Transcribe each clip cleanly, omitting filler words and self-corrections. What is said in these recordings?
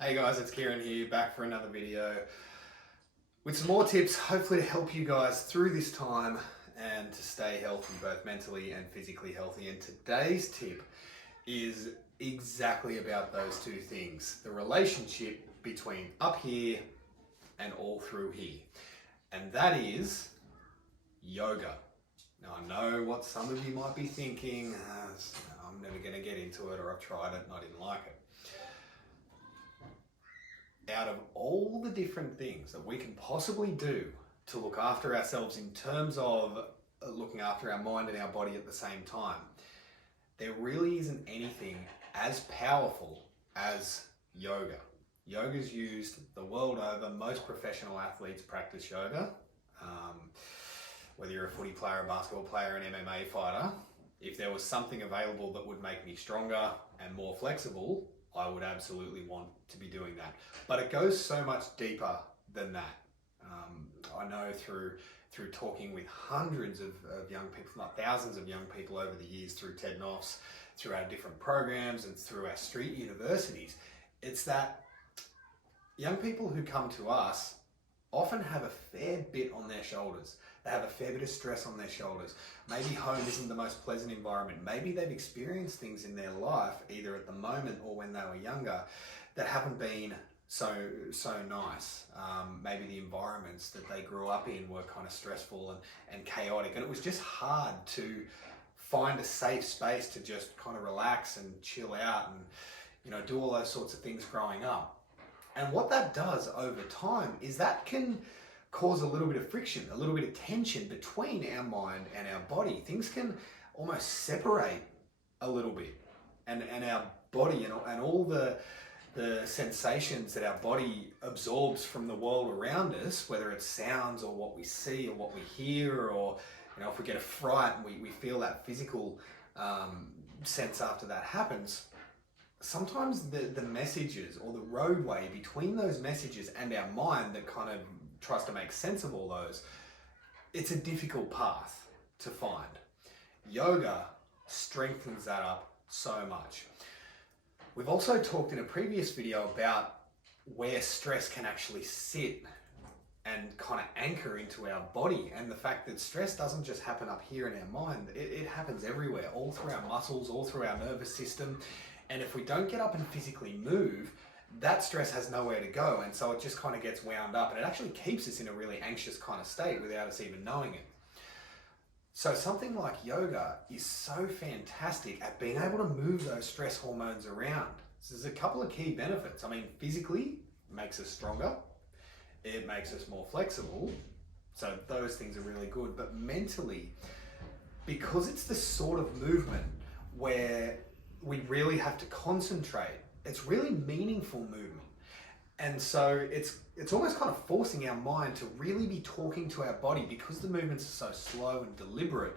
Hey guys, it's Kieran here, back for another video with some more tips, hopefully to help you guys through this time and to stay healthy, both mentally and physically healthy. And today's tip is exactly about those two things, the relationship between up here and all through here. And that is yoga. Now I know what some of you might be thinking, I'm never going to get into it, or I've tried it and I didn't like it. Out of all the different things that we can possibly do to look after ourselves in terms of looking after our mind and our body at the same time, there really isn't anything as powerful as yoga. Yoga is used the world over. Most professional athletes practice yoga. Whether you're a footy player, a basketball player, an MMA fighter, if there was something available that would make me stronger and more flexible, I would absolutely want to be doing that. But it goes so much deeper than that. I know through talking with hundreds of young people, not thousands of young people over the years, through TED Knofs, through our different programs and through our street universities, it's that young people who come to us often have a fair bit on their shoulders. They have a fair bit of stress on their shoulders. Maybe home isn't the most pleasant environment. Maybe they've experienced things in their life, either at the moment or when they were younger, that haven't been so nice. Maybe the environments that they grew up in were kind of stressful and chaotic, and it was just hard to find a safe space to just kind of relax and chill out and do all those sorts of things growing up. And what that does over time is that can cause a little bit of friction, a little bit of tension between our mind and our body. Things can almost separate a little bit, and our body and all the sensations that our body absorbs from the world around us, whether it's sounds or what we see or what we hear, or if we get a fright and we feel that physical sense after that happens. Sometimes the messages or the roadway between those messages and our mind that kind of tries to make sense of all those, it's a difficult path to find. Yoga strengthens that up so much. We've also talked in a previous video about where stress can actually sit and kind of anchor into our body, and the fact that stress doesn't just happen up here in our mind, it happens everywhere, all through our muscles, all through our nervous system. And if we don't get up and physically move, that stress has nowhere to go, and so it just kind of gets wound up, and it actually keeps us in a really anxious kind of state without us even knowing it. So something like yoga is so fantastic at being able to move those stress hormones around. So there's a couple of key benefits. I mean, physically, it makes us stronger, it makes us more flexible, so those things are really good. But mentally, because it's the sort of movement where we really have to concentrate, it's really meaningful movement. And so it's almost kind of forcing our mind to really be talking to our body, because the movements are so slow and deliberate.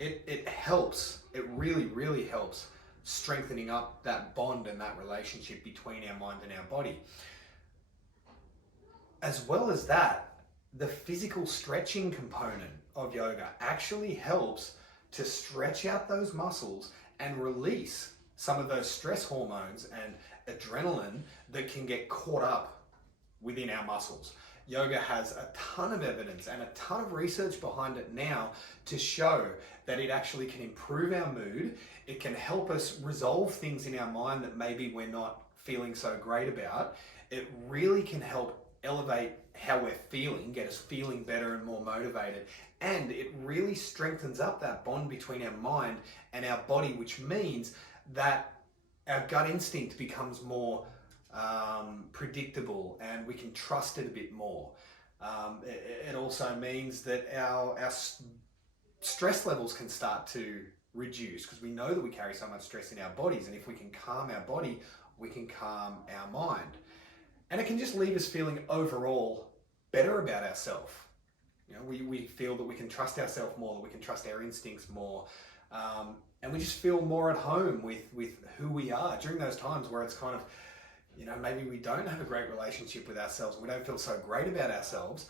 It helps, it really helps strengthening up that bond and that relationship between our mind and our body. As well as that, the physical stretching component of yoga actually helps to stretch out those muscles and release some of those stress hormones and adrenaline that can get caught up within our muscles. Yoga has a ton of evidence and a ton of research behind it now to show that it actually can improve our mood. It can help us resolve things in our mind that maybe we're not feeling so great about. It really can help elevate how we're feeling, get us feeling better and more motivated. And it really strengthens up that bond between our mind and our body, which means that our gut instinct becomes more predictable, and we can trust it a bit more. It also means that our stress levels can start to reduce, because we know that we carry so much stress in our bodies, and if we can calm our body, we can calm our mind. And it can just leave us feeling overall better about ourselves. We feel that we can trust ourselves more, that we can trust our instincts more, and we just feel more at home with who we are during those times where it's kind of, maybe we don't have a great relationship with ourselves, and we don't feel so great about ourselves.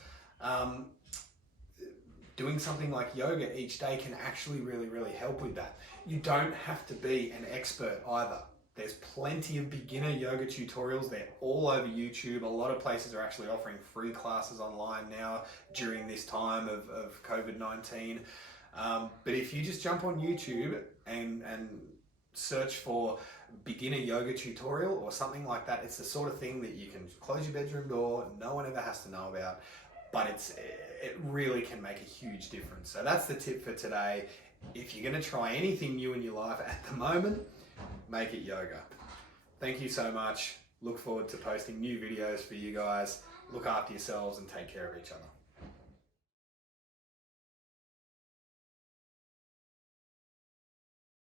Doing something like yoga each day can actually really help with that. You don't have to be an expert either. There's plenty of beginner yoga tutorials. They're all over YouTube. A lot of places are actually offering free classes online now during this time of COVID-19. But if you just jump on YouTube and search for beginner yoga tutorial or something like that, it's the sort of thing that you can close your bedroom door, no one ever has to know about, but it really can make a huge difference. So that's the tip for today. If you're going to try anything new in your life at the moment, make it yoga. Thank you so much. Look forward to posting new videos for you guys. Look after yourselves and take care of each other.